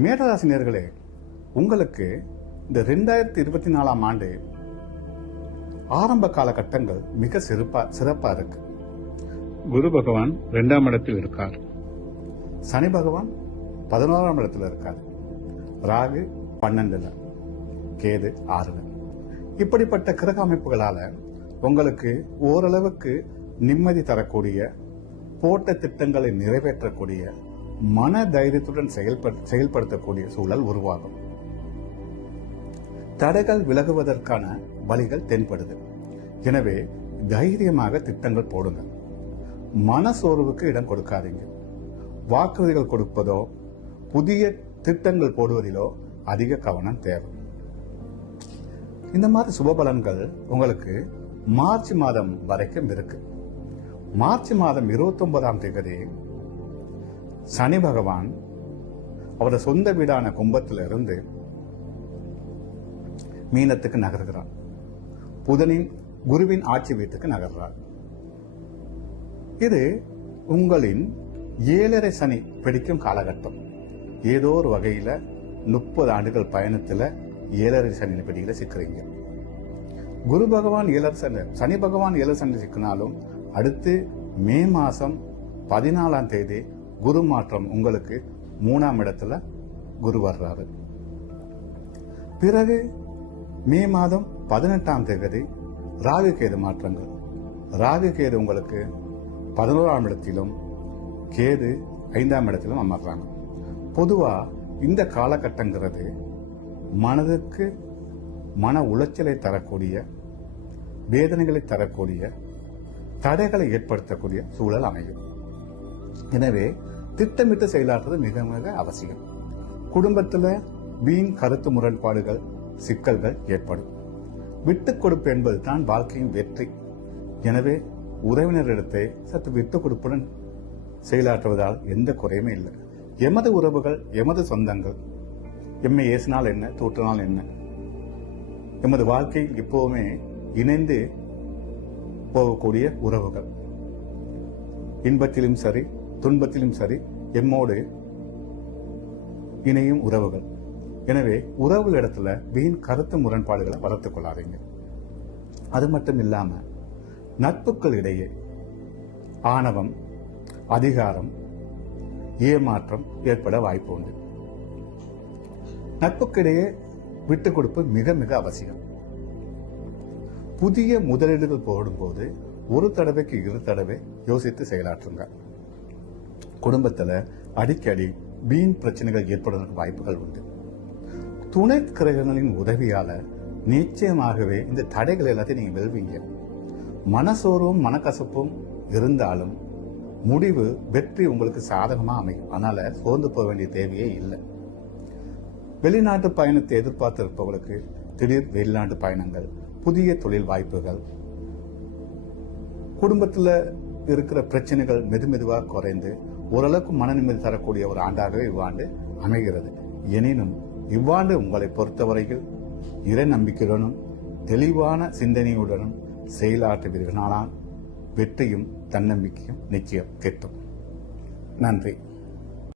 மேடராசினியர்களே, உங்களுக்கு இந்த 2024 ஆண்டு ஆரம்ப காலகட்டங்கள் மிக சிறப்பா இருக்கு. குரு பகவான் 2ஆம் இடத்தில் இருக்கார். சனி பகவான் 11ஆம் இடத்துல இருக்காரு. ராகு 12ல, கேது 6ல. இப்படிப்பட்ட கிரக அமைப்புகளால உங்களுக்கு ஓரளவுக்கு நிம்மதி தரக்கூடிய, போட்ட திட்டங்களை நிறைவேற்றக்கூடிய, மன தைரியத்துடன் செயல்படுத்தக்கூடிய சூழல் உருவாகும். தடைகள் விலகுவதற்கான வழிகள் தென்படுது. எனவே தைரியமாக திட்டங்கள் போடுங்க. மனசோர்வுக்கு இடம் கொடுக்காதீங்க. வாக்குறுதிகள் கொடுப்பதோ புதிய திட்டங்கள் போடுவதிலோ அதிக கவனம் தேவை. இந்த மாதிரி சுபபலன்கள் உங்களுக்கு மார்ச் மாதம் வரைக்கும் இருக்கு. மார்ச் மாதம் 29ஆம் தேதி சனி பகவான் அவரது சொந்த வீடான கும்பத்திலிருந்து மீனத்துக்கு நகர்கிறார். குருவின் ஆட்சி வீட்டுக்கு நகர்றார். இது உங்களின் 7.5 சனி பிடிக்கும் காலகட்டம். ஏதோ ஒரு வகையில 30 ஆண்டுகள் பயணத்துல 7.5 சனி பிடியில சிக்கிறீங்க. குரு பகவான் 7 சனி பகவான் 7 சனி சிக்கினாலும் அடுத்து மே மாசம் 14ஆம் தேதி குரு மாற்றம் உங்களுக்கு 3ஆம் இடத்துல குரு வர்றாரு. பிறகு மே மாதம் 18ஆம் தேதி ராகு கேது மாற்றங்கள். ராகு கேது உங்களுக்கு 11ஆம் இடத்திலும், கேது 5ஆம் இடத்திலும் அமர்றாங்க. பொதுவா இந்த காலகட்டங்கிறது மனதுக்கு மன உளைச்சலை தரக்கூடிய, வேதனைகளை தரக்கூடிய, தடைகளை ஏற்படுத்தக்கூடிய சூழல் அமையும். எனவே திட்டமிட்டு செயலாற்றுவது மிக மிக அவசியம். குடும்பத்தில் வீண் கருத்து முரண்பாடுகள், சிக்கல்கள் ஏற்படும். விட்டுக் கொடுப்பு என்பது தான் வாழ்க்கையின் வெற்றி. எனவே உறவினரிடத்தை சற்று விட்டுக் கொடுப்புடன் செயலாற்றுவதால் எந்த குறையுமே இல்லை. எமது உறவுகள், எமது சொந்தங்கள் எம்மை ஏசினால் என்ன, தூற்றினால் என்ன, எமது வாழ்க்கை எப்பவுமே இணைந்து போகக்கூடிய உறவுகள். இன்பத்திலும் சரி, துன்பத்திலும் சரி எம்மோடு இணையும் உறவுகள். எனவே உறவுகள் இடத்துல வீண் கருத்து முரண்பாடுகளை வளர்த்துக் கொள்ளாதீங்க. அது மட்டும் இல்லாம நட்புகள் இடையே ஆணவம், அதிகாரம், ஏமாற்றம் ஏற்பட வாய்ப்பு உண்டு. நட்புக்கிடையே விட்டுக் கொடுப்பு மிக மிக அவசியம். புதிய முதலீடுகள் போடும்போது ஒரு தடவைக்கு 2 தடவை யோசித்து செயலாற்றுங்க. குடும்பத்துல அடிக்கடி வீண் பிரச்சனைகள் ஏற்படுவதற்கு வாய்ப்புகள் உண்டு. துணை கிரகங்களின் உதவியால நிச்சயமாகவே இந்த தடைகள் எல்லாத்தையும் நீங்க வெல்வீங்க. மனசோர்வும் மனக்கசப்பும் இருந்தாலும் முடிவு, வெற்றி உங்களுக்கு சாதகமா அமையும். அதனால சோர்ந்து போக வேண்டிய தேவையே இல்லை. வெளிநாட்டு பயணத்தை எதிர்பார்த்திருப்பவர்களுக்கு திடீர் வெளிநாட்டு பயணங்கள், புதிய தொழில் வாய்ப்புகள், குடும்பத்தில் இருக்கிற பிரச்சனைகள் மெதுவாக குறைந்து ஓரளவுக்கு மன நிம்மதி தரக்கூடிய ஒரு ஆண்டாகவே இவ்வாண்டு அமைகிறது. எனினும் இவ்வாண்டு உங்களை பொறுத்தவரையில் இறை நம்பிக்கையுடனும் தெளிவான சிந்தனையுடனும் செயலாற்றுவீர்களானால் வெற்றியும் தன்னம்பிக்கையும் நிச்சயம் கிட்டும். நன்றி.